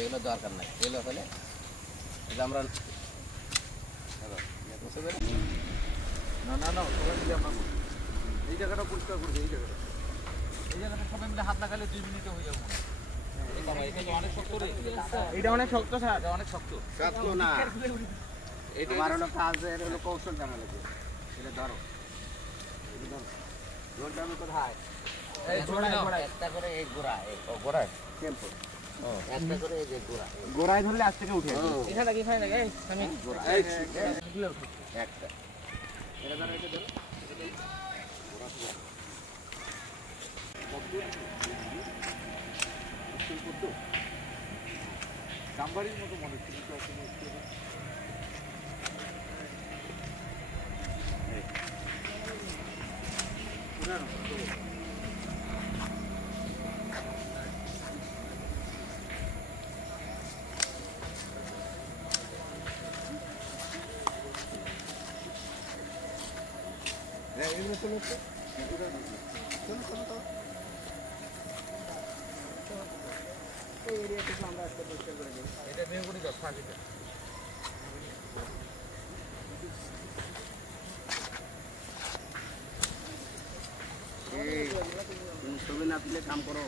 এগুলো দরকার নাই, এগুলো হলে আমরা না সবাই মিলে আমরা এই জায়গাটা পরিষ্কার করবে। এই জায়গাটা সবাই মিলে হাত লাগালে 2 মিনিটে হয়ে যাবে। অনেক শক্ত রে, এটা অনেক শক্ত স্যার, এটা অনেক শক্ত। কাটলো না, আমার হলো কাজের হলো কৌশল জানা লাগবে। এটা ধরো, জোরটা আমি কোথায়? এই গোড়ায় একটা করে এই গোড়ায় টেম্পো, একটা করে এই যে গোড়ায় ধরলে আজ থেকে উঠে এখানে লাগে আমি গোড়ায় একটা এটা ধরো, এটা ধরো গাম্বারির মতো মনে হচ্ছে। এগুলো চলো তো এই এরিয়া থেকে আমরা একটা পরিষ্কার করে দিই। এটা নিয়ে করে দাও ফাঁকিটা। এই তুমি ছবি না তুলে কাম করো।